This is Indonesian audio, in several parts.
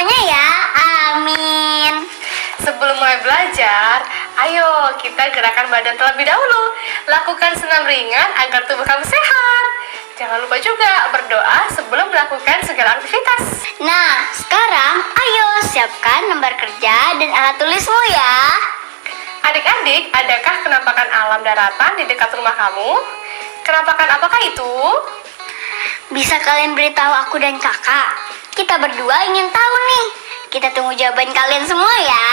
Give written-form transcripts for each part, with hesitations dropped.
semuanya ya, amin. Sebelum mulai belajar, ayo kita gerakan badan terlebih dahulu. Lakukan senam ringan agar tubuh kamu sehat. Jangan lupa juga berdoa sebelum melakukan segala aktivitas. Nah, sekarang ayo siapkan lembar kerja dan alat tulismu ya. Adik-adik, adakah penampakan alam daratan di dekat rumah kamu? Penampakan apakah itu? Bisa kalian beritahu aku dan kakak? Kita berdua ingin tahu nih. Kita tunggu jawaban kalian semua ya.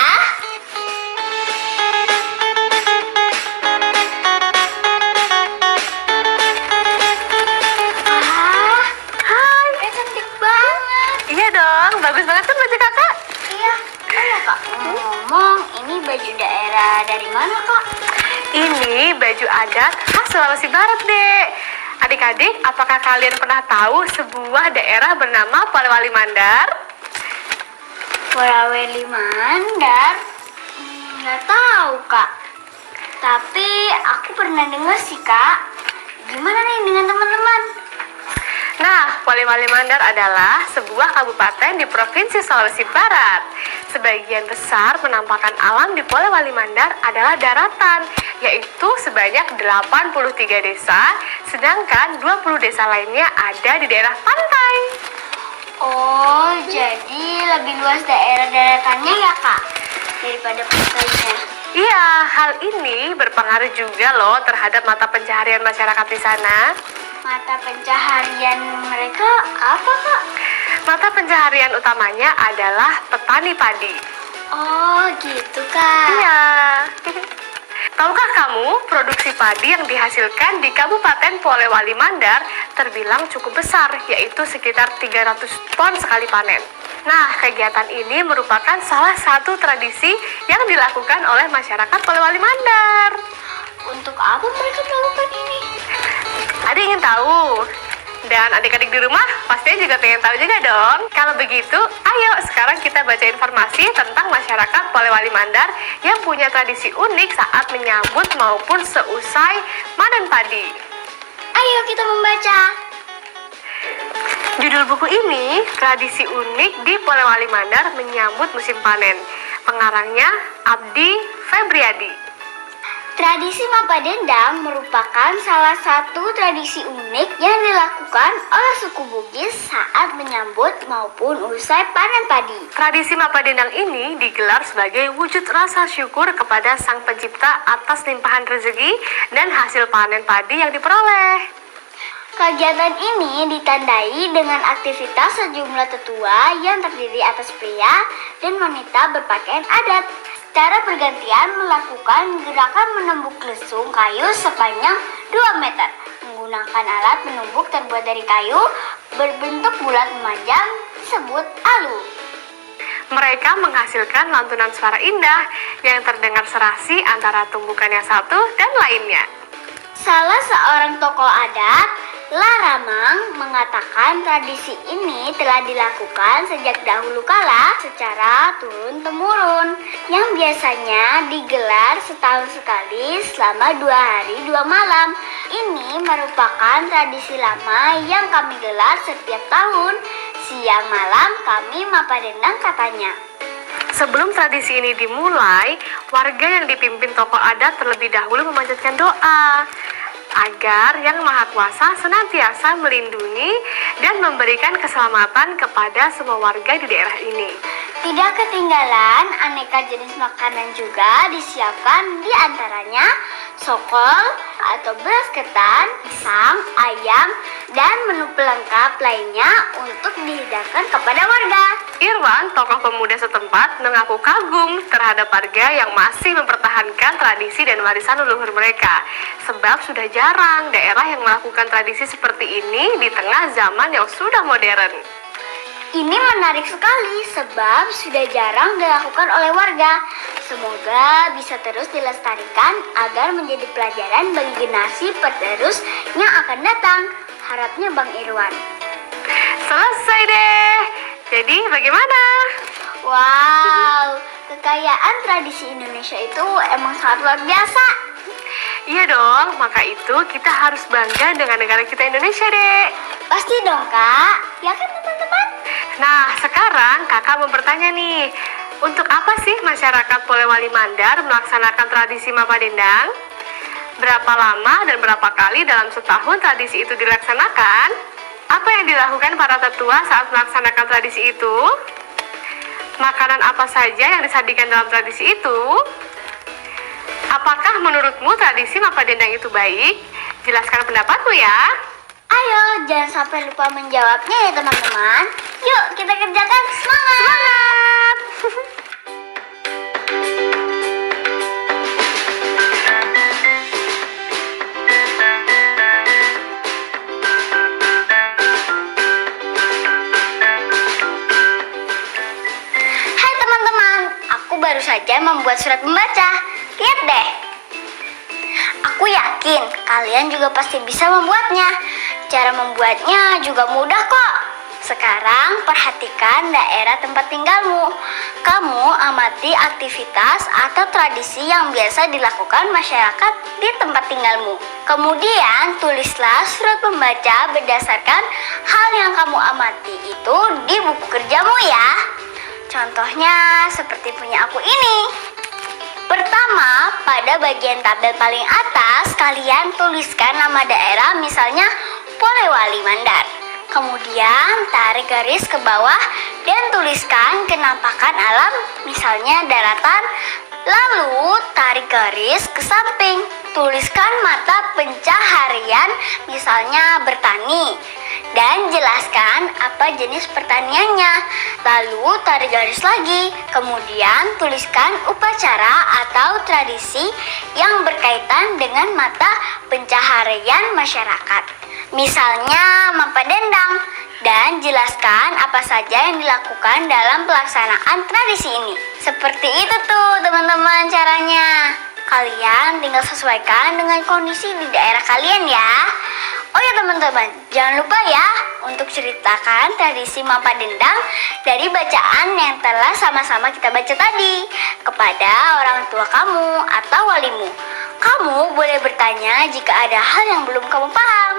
Hai, cantik banget. Iya dong, bagus banget kan baju kakak? Iya, kak. Ngomong, ini baju daerah dari mana kak? Ini baju adat khas Sulawesi Barat, Dek. Adik-adik, apakah kalian pernah tahu sebuah daerah bernama Polewali Mandar? Polewali Mandar? Nggak tahu kak. Tapi aku pernah dengar sih kak. Gimana nih dengan teman-teman? Nah, Polewali Mandar adalah sebuah kabupaten di Provinsi Sulawesi Barat. Sebagian besar penampakan alam di Polewali Mandar adalah daratan, yaitu sebanyak 83 desa, sedangkan 20 desa lainnya ada di daerah pantai. Oh, jadi lebih luas daerah daratannya ya kak? Daripada pantainya. Iya, hal ini berpengaruh juga loh terhadap mata pencaharian masyarakat di sana. Mata pencaharian mereka apa kak? Mata pencaharian utamanya adalah petani padi. Oh, gitu kak. Iya. Tahukah kamu, produksi padi yang dihasilkan di Kabupaten Polewali Mandar terbilang cukup besar, yaitu sekitar 300 ton sekali panen. Nah, kegiatan ini merupakan salah satu tradisi yang dilakukan oleh masyarakat Polewali Mandar. Untuk apa mereka melakukan ini? Adik ingin tahu? Dan adik-adik di rumah pastinya juga pengen tahu juga dong. Kalau begitu, ayo sekarang kita baca informasi tentang masyarakat Polewali Mandar yang punya tradisi unik saat menyambut maupun seusai panen padi. Ayo kita membaca. Judul buku ini, Tradisi Unik di Polewali Mandar Menyambut Musim Panen. Pengarangnya Abdi Febriadi. Tradisi Mapa Dendang merupakan salah satu tradisi unik yang dilakukan oleh suku Bugis saat menyambut maupun usai panen padi. Tradisi Mapa Dendang ini digelar sebagai wujud rasa syukur kepada Sang Pencipta atas limpahan rezeki dan hasil panen padi yang diperoleh. Kegiatan ini ditandai dengan aktivitas sejumlah tetua yang terdiri atas pria dan wanita berpakaian adat. Secara bergantian melakukan gerakan menumbuk lesung kayu sepanjang 2 meter. Menggunakan alat menumbuk terbuat dari kayu berbentuk bulat memanjang disebut alu. Mereka menghasilkan lantunan suara indah yang terdengar serasi antara tumbukan yang satu dan lainnya. Salah seorang tokoh adat, Laramang, mengatakan tradisi ini telah dilakukan sejak dahulu kala secara turun-temurun yang biasanya digelar setahun sekali selama 2 hari 2 malam. Ini merupakan tradisi lama yang kami gelar setiap tahun. Siang malam kami Mapa Dendang katanya. Sebelum tradisi ini dimulai, warga yang dipimpin tokoh adat terlebih dahulu memanjatkan doa agar Yang Maha Kuasa senantiasa melindungi dan memberikan keselamatan kepada semua warga di daerah ini. Tidak ketinggalan, aneka jenis makanan juga disiapkan, di antaranya sokol atau beras ketan, pisang, ayam, dan menu pelengkap lainnya untuk dihidangkan kepada warga. Irwan, tokoh pemuda setempat, mengaku kagum terhadap warga yang masih mempertahankan tradisi dan warisan leluhur mereka. Sebab sudah jarang daerah yang melakukan tradisi seperti ini di tengah zaman yang sudah modern. Ini menarik sekali sebab sudah jarang dilakukan oleh warga. Semoga bisa terus dilestarikan agar menjadi pelajaran bagi generasi penerus yang akan datang. Harapnya Bang Irwan. Selesai deh. Jadi bagaimana? Wow, kekayaan tradisi Indonesia itu emang sangat luar biasa. Iya dong, maka itu kita harus bangga dengan negara kita Indonesia, Dek. Pasti dong, Kak. Ya kan, teman-teman? Nah, sekarang kakak mau bertanya nih, untuk apa sih masyarakat Polewali Mandar melaksanakan tradisi Mapa Dendang? Berapa lama dan berapa kali dalam setahun tradisi itu dilaksanakan? Apa yang dilakukan para tetua saat melaksanakan tradisi itu? Makanan apa saja yang disajikan dalam tradisi itu? Apakah menurutmu tradisi Mapa Dendang itu baik? Jelaskan pendapatmu ya. Ayo, jangan sampai lupa menjawabnya ya teman-teman. Yuk, kita kerjakan. Semangat! Semangat! Hai teman-teman, aku baru saja membuat surat membaca. Lihat deh. Aku yakin kalian juga pasti bisa membuatnya. Cara membuatnya juga mudah kok. Sekarang perhatikan daerah tempat tinggalmu. Kamu amati aktivitas atau tradisi yang biasa dilakukan masyarakat di tempat tinggalmu. Kemudian tulislah surat pembaca berdasarkan hal yang kamu amati itu di buku kerjamu ya. Contohnya seperti punya aku ini. Pertama, pada bagian tabel paling atas, kalian tuliskan nama daerah, misalnya Polewali Mandar. Kemudian, tarik garis ke bawah dan tuliskan kenampakan alam, misalnya daratan. Lalu, tarik garis ke samping. Tuliskan mata pencaharian, misalnya bertani. Dan jelaskan apa jenis pertaniannya. Lalu tarik garis lagi. Kemudian tuliskan upacara atau tradisi yang berkaitan dengan mata pencaharian masyarakat. Misalnya Mapa Dendang. Dan jelaskan apa saja yang dilakukan dalam pelaksanaan tradisi ini. Seperti itu tuh teman-teman caranya. Kalian tinggal sesuaikan dengan kondisi di daerah kalian ya. Oh ya teman-teman, jangan lupa ya untuk ceritakan tradisi Mapa Dendang dari bacaan yang telah sama-sama kita baca tadi kepada orang tua kamu atau walimu. Kamu boleh bertanya jika ada hal yang belum kamu paham.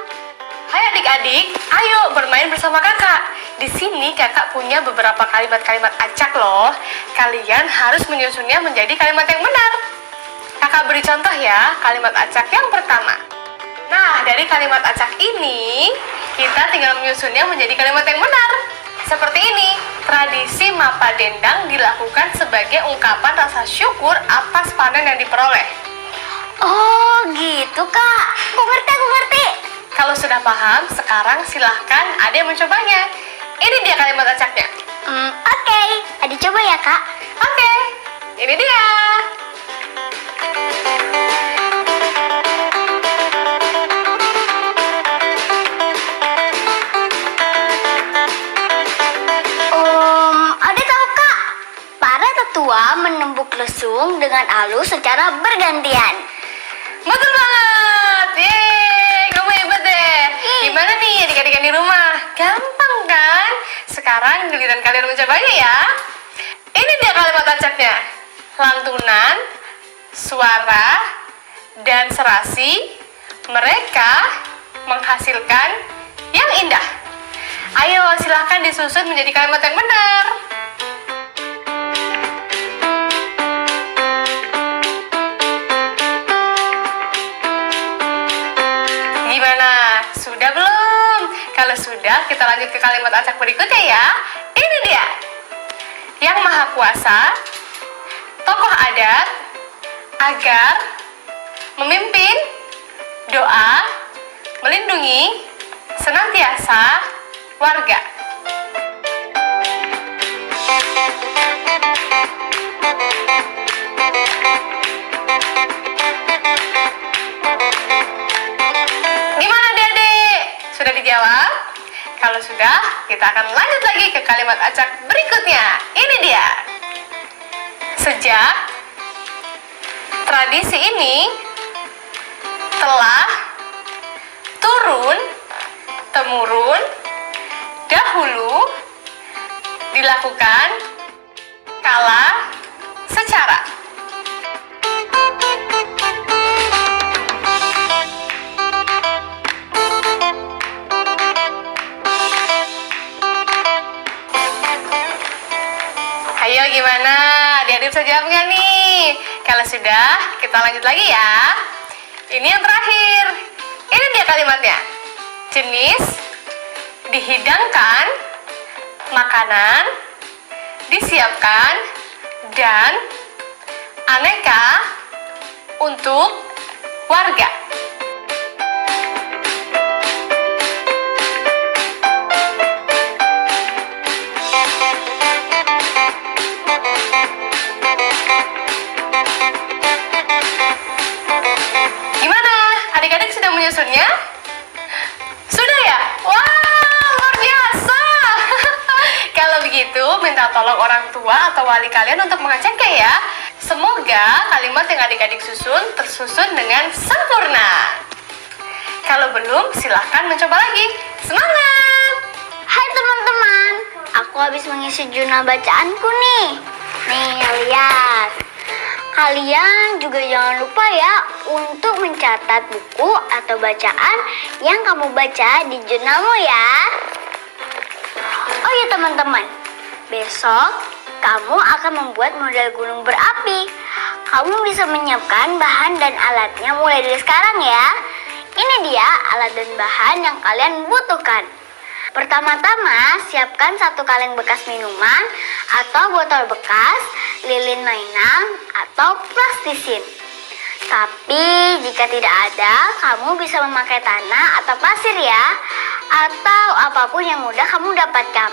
Hai adik-adik, ayo bermain bersama kakak. Di sini kakak punya beberapa kalimat-kalimat acak loh. Kalian harus menyusunnya menjadi kalimat yang benar. Kakak beri contoh ya, kalimat acak yang pertama. Nah, dari kalimat acak ini, kita tinggal menyusunnya menjadi kalimat yang benar. Seperti ini, tradisi Mapa Dendang dilakukan sebagai ungkapan rasa syukur atas panen yang diperoleh. Oh gitu kak, aku ngerti. Kalau sudah paham, sekarang silahkan ada yang mencobanya. Ini dia kalimat acaknya. Oke, Adi coba ya kak. Oke, ini dia. Adi tahu kak, para tetua menembuk lesung dengan halus secara bergantian. Betul banget. Yeay, kamu hebat deh. Gimana nih adik-adik di rumah? Gampang kan? Sekarang giliran kalian mencobanya ya. Ini dia kalimat acaknya. Lantunan, suara, dan serasi mereka menghasilkan yang indah. Ayo silahkan disusun menjadi kalimat yang benar. Gimana? Sudah belum? Kalau sudah, kita lanjut ke kalimat acak berikutnya ya. Ini dia. Yang Maha Kuasa, tokoh adat, agar, memimpin, doa, melindungi, senantiasa, warga. Gimana adik-adik? Sudah dijawab? Kalau sudah, kita akan lanjut lagi ke kalimat acak berikutnya. Ini dia. Sejak tradisi ini telah turun-temurun dahulu dilakukan kala secara. Ayo gimana? Adik-adik bisa jawab nggak nih? Kalau sudah, kita lanjut lagi ya. Ini yang terakhir. Ini dia kalimatnya. Jenis, dihidangkan, makanan, disiapkan, dan aneka untuk warga. Gimana? Adik-adik sudah menyusunnya? Sudah ya? Wah, luar biasa! Kalau begitu, minta tolong orang tua atau wali kalian untuk mengeceknya ya. Semoga kalimat yang adik-adik susun tersusun dengan sempurna. Kalau belum, silahkan mencoba lagi. Semangat! Hai teman-teman, aku habis mengisi jurnal bacaanku nih. Nih, lihat. Kalian juga jangan lupa ya untuk mencatat buku atau bacaan yang kamu baca di jurnalmu ya. Oh ya teman-teman, besok kamu akan membuat model gunung berapi. Kamu bisa menyiapkan bahan dan alatnya mulai dari sekarang ya. Ini dia alat dan bahan yang kalian butuhkan. Pertama-tama, siapkan 1 kaleng bekas minuman atau botol bekas, lilin mainan, atau plastisin. Tapi jika tidak ada, kamu bisa memakai tanah atau pasir ya, atau apapun yang mudah kamu dapatkan.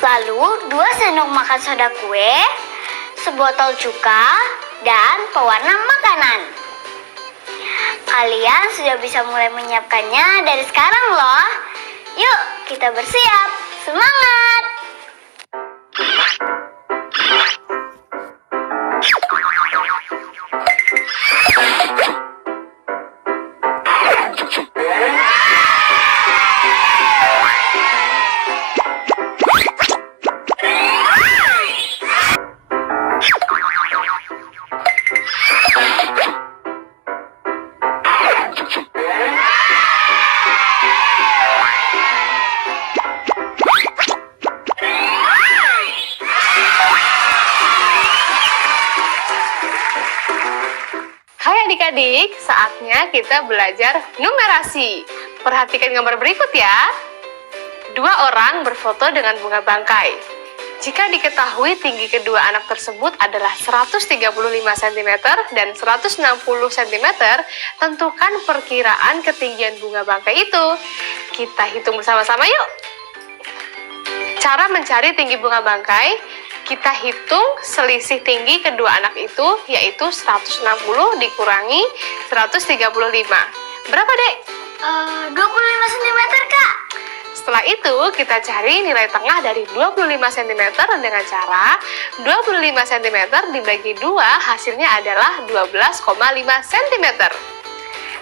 Lalu 2 sendok makan soda kue, sebotol cuka, dan pewarna makanan. Kalian sudah bisa mulai menyiapkannya dari sekarang loh. Yuk, kita bersiap. Semangat! Hai adik-adik, saatnya kita belajar numerasi. Perhatikan gambar berikut ya. 2 orang berfoto dengan bunga bangkai. Jika diketahui tinggi kedua anak tersebut adalah 135 cm dan 160 cm, tentukan perkiraan ketinggian bunga bangkai itu. Kita hitung bersama-sama yuk. Cara mencari tinggi bunga bangkai, kita hitung selisih tinggi kedua anak itu, yaitu 160 dikurangi 135. Berapa, Dek? 25 cm, Kak. Setelah itu, kita cari nilai tengah dari 25 cm dengan cara 25 cm dibagi 2, hasilnya adalah 12,5 cm.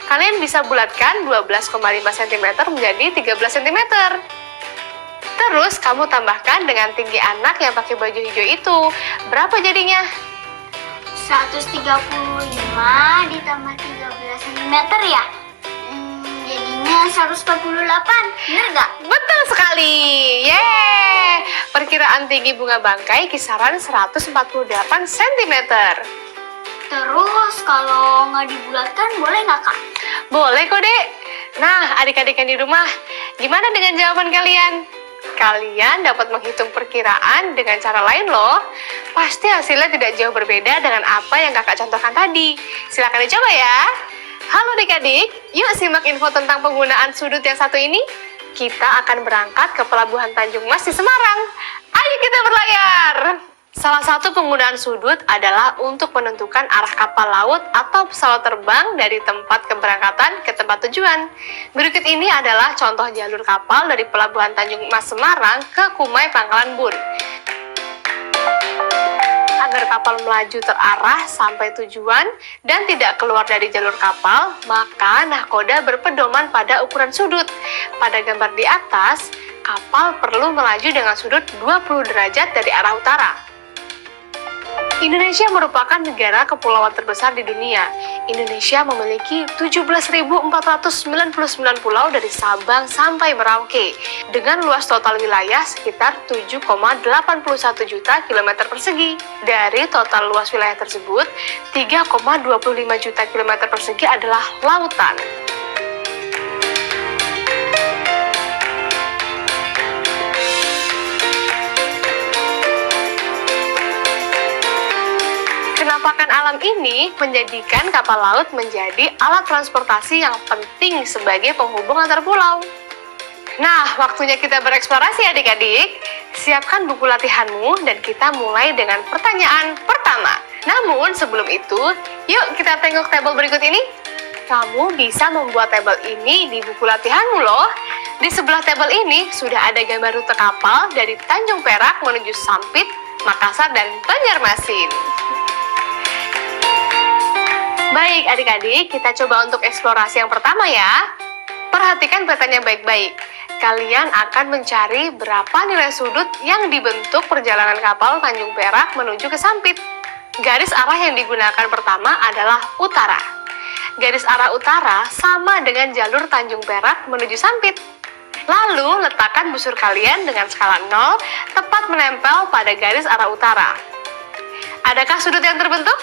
Kalian bisa bulatkan 12,5 cm menjadi 13 cm. Terus kamu tambahkan dengan tinggi anak yang pakai baju hijau itu. Berapa jadinya? 135 ditambah 13 cm ya? Jadinya 148, bener gak? Betul sekali. Yeay! Perkiraan tinggi bunga bangkai kisaran 148 cm. Terus kalau nggak dibulatkan boleh nggak, Kak? Boleh kok, Dek. Nah, adik-adik yang di rumah, gimana dengan jawaban kalian? Kalian dapat menghitung perkiraan dengan cara lain loh. Pasti hasilnya tidak jauh berbeda dengan apa yang kakak contohkan tadi. Silakan dicoba ya. Halo adik-adik, yuk simak info tentang penggunaan sudut yang satu ini. Kita akan berangkat ke Pelabuhan Tanjung Mas di Semarang. Ayo kita berlayar. Salah satu penggunaan sudut adalah untuk menentukan arah kapal laut atau pesawat terbang dari tempat keberangkatan ke tempat tujuan. Berikut ini adalah contoh jalur kapal dari Pelabuhan Tanjung Mas Semarang ke Kumai Pangkalan Bun. Agar kapal melaju terarah sampai tujuan dan tidak keluar dari jalur kapal, maka nahkoda berpedoman pada ukuran sudut. Pada gambar di atas, kapal perlu melaju dengan sudut 20 derajat dari arah utara. Indonesia merupakan negara kepulauan terbesar di dunia. Indonesia memiliki 17.499 pulau dari Sabang sampai Merauke, dengan luas total wilayah sekitar 7,81 juta kilometer persegi. Dari total luas wilayah tersebut, 3,25 juta kilometer persegi adalah lautan. Penampakan alam ini menjadikan kapal laut menjadi alat transportasi yang penting sebagai penghubung antar pulau. Nah, waktunya kita bereksplorasi adik-adik. Siapkan buku latihanmu dan kita mulai dengan pertanyaan pertama. Namun sebelum itu, yuk kita tengok tabel berikut ini. Kamu bisa membuat tabel ini di buku latihanmu loh. Di sebelah tabel ini sudah ada gambar rute kapal dari Tanjung Perak menuju Sampit, Makassar, dan Banjarmasin. Baik adik-adik, kita coba untuk eksplorasi yang pertama ya. Perhatikan petanya baik-baik. Kalian akan mencari berapa nilai sudut yang dibentuk perjalanan kapal Tanjung Perak menuju ke Sampit. Garis arah yang digunakan pertama adalah utara. Garis arah utara sama dengan jalur Tanjung Perak menuju Sampit. Lalu letakkan busur kalian dengan skala 0 tepat menempel pada garis arah utara. Adakah sudut yang terbentuk?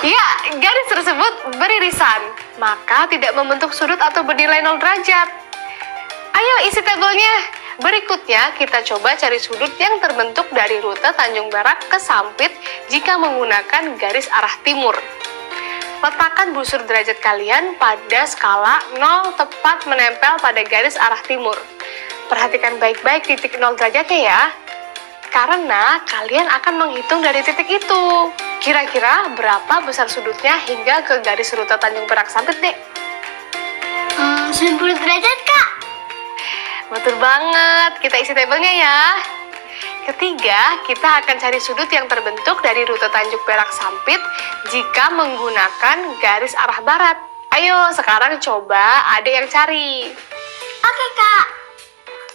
Ya, garis tersebut beririsan, maka tidak membentuk sudut atau bernilai 0 derajat. Ayo isi tabelnya. Berikutnya kita coba cari sudut yang terbentuk dari rute Tanjung Perak ke Sampit jika menggunakan garis arah timur. Letakkan busur derajat kalian pada skala 0 tepat menempel pada garis arah timur. Perhatikan baik-baik titik 0 derajatnya ya. Karena kalian akan menghitung dari titik itu. Kira-kira berapa besar sudutnya hingga ke garis rute Tanjung Perak Sampit, Dek? 90 derajat, Kak. Betul banget, kita isi tabelnya ya. Ketiga, kita akan cari sudut yang terbentuk dari rute Tanjung Perak Sampit jika menggunakan garis arah barat. Ayo, sekarang coba Adek yang cari. Oke, Kak.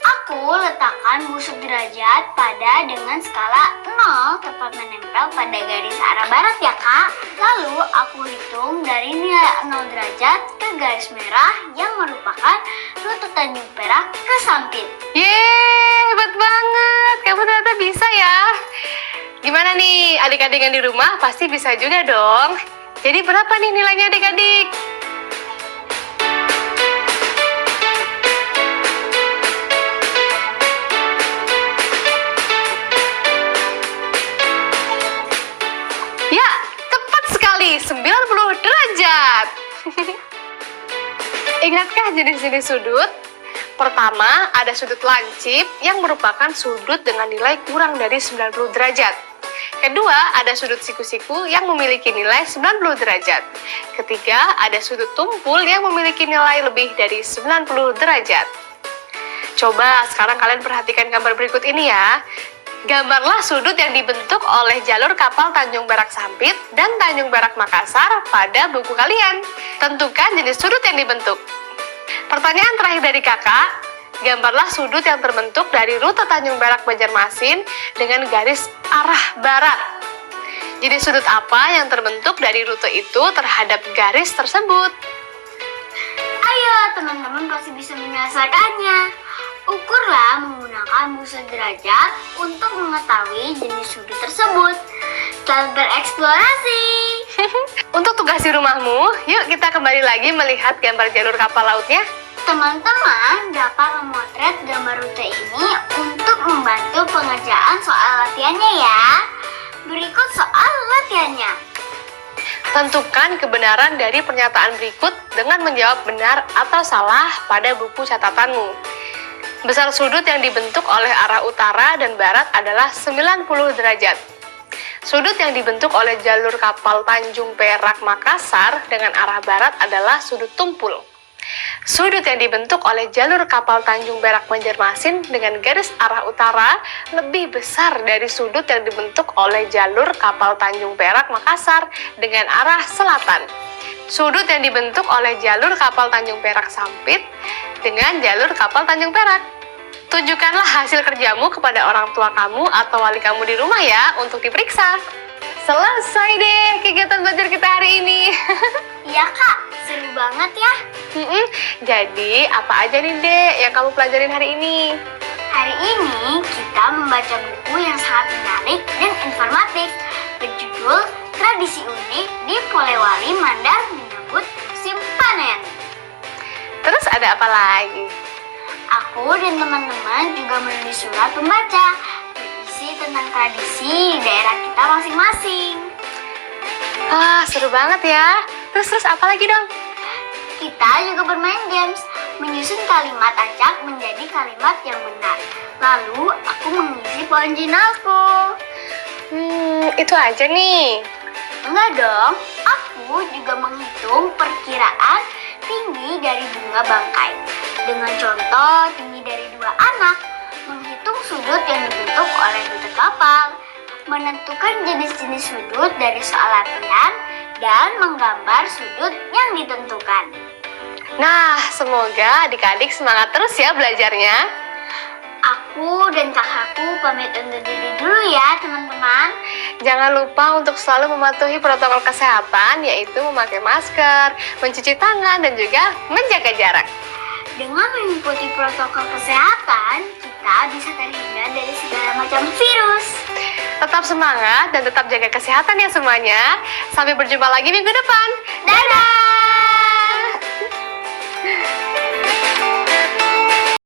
Aku letakkan busur derajat pada dengan skala 0 tepat menempel pada garis arah barat ya, Kak. Lalu aku hitung dari nilai 0 derajat ke garis merah yang merupakan rute Tanjung Perak ke Sampit. Yeay, hebat banget. Kamu ternyata bisa ya. Gimana nih, adik-adik yang di rumah pasti bisa juga dong. Jadi berapa nih nilainya adik-adik? Ya, tepat sekali, 90 derajat. Ingatkah jenis-jenis sudut? Pertama, ada sudut lancip yang merupakan sudut dengan nilai kurang dari 90 derajat. Kedua, ada sudut siku-siku yang memiliki nilai 90 derajat. Ketiga, ada sudut tumpul yang memiliki nilai lebih dari 90 derajat. Coba sekarang kalian perhatikan gambar berikut ini ya. Gambarlah sudut yang dibentuk oleh jalur kapal Tanjung Perak Sampit dan Tanjung Perak Makassar pada buku kalian. Tentukan jenis sudut yang dibentuk. Pertanyaan terakhir dari kakak, gambarlah sudut yang terbentuk dari rute Tanjung Perak Banjarmasin dengan garis arah barat. Jenis sudut apa yang terbentuk dari rute itu terhadap garis tersebut? Ayo, teman-teman pasti bisa menyelesaikannya. Ukurlah menggunakan busur derajat untuk mengetahui jenis sudut tersebut. Selamat bereksplorasi! Untuk tugas di rumahmu, yuk kita kembali lagi melihat gambar jalur kapal lautnya. Teman-teman dapat memotret gambar rute ini untuk membantu pengerjaan soal latihannya ya. Berikut soal latihannya. Tentukan kebenaran dari pernyataan berikut dengan menjawab benar atau salah pada buku catatanmu. Besar sudut yang dibentuk oleh arah utara dan barat adalah 90 derajat. Sudut yang dibentuk oleh jalur kapal Tanjung Perak Makassar dengan arah barat adalah sudut tumpul. Sudut yang dibentuk oleh jalur kapal Tanjung Perak Banjarmasin dengan garis arah utara lebih besar dari sudut yang dibentuk oleh jalur kapal Tanjung Perak Makassar dengan arah selatan. Sudut yang dibentuk oleh jalur kapal Tanjung Perak Sampit dengan jalur kapal Tanjung Perak. Tunjukkanlah hasil kerjamu kepada orang tua kamu atau wali kamu di rumah ya untuk diperiksa. Selesai deh kegiatan belajar kita hari ini. Iya kak, seru banget ya. Jadi apa aja nih Dek yang kamu pelajarin hari ini? Hari ini kita membaca buku yang sangat menarik dan informatif berjudul Tradisi Unik di Polewali Mandar Menyambut Musim Panen. Terus ada apa lagi? Aku dan teman-teman juga menulis surat pembaca berisi tentang tradisi di daerah kita masing-masing. Seru banget ya. Terus apa lagi dong? Kita juga bermain games, menyusun kalimat acak menjadi kalimat yang benar. Lalu aku mengisi poin jurnalku. Itu aja nih. Enggak dong, aku juga menghitung perkiraan tinggi dari bunga bangkai. Dengan contoh tinggi dari 2 anak, menghitung sudut yang dibentuk oleh lutut kapal, menentukan jenis-jenis sudut dari soal latihan, dan menggambar sudut yang ditentukan. Nah, semoga adik-adik semangat terus ya belajarnya. Aku dan kakakku pamit undur diri dulu ya teman-teman. Jangan lupa untuk selalu mematuhi protokol kesehatan, yaitu memakai masker, mencuci tangan, dan juga menjaga jarak. Dengan mengikuti protokol kesehatan, kita bisa terhindar dari segala macam virus. Tetap semangat dan tetap jaga kesehatan ya semuanya. Sampai berjumpa lagi minggu depan. Dadah!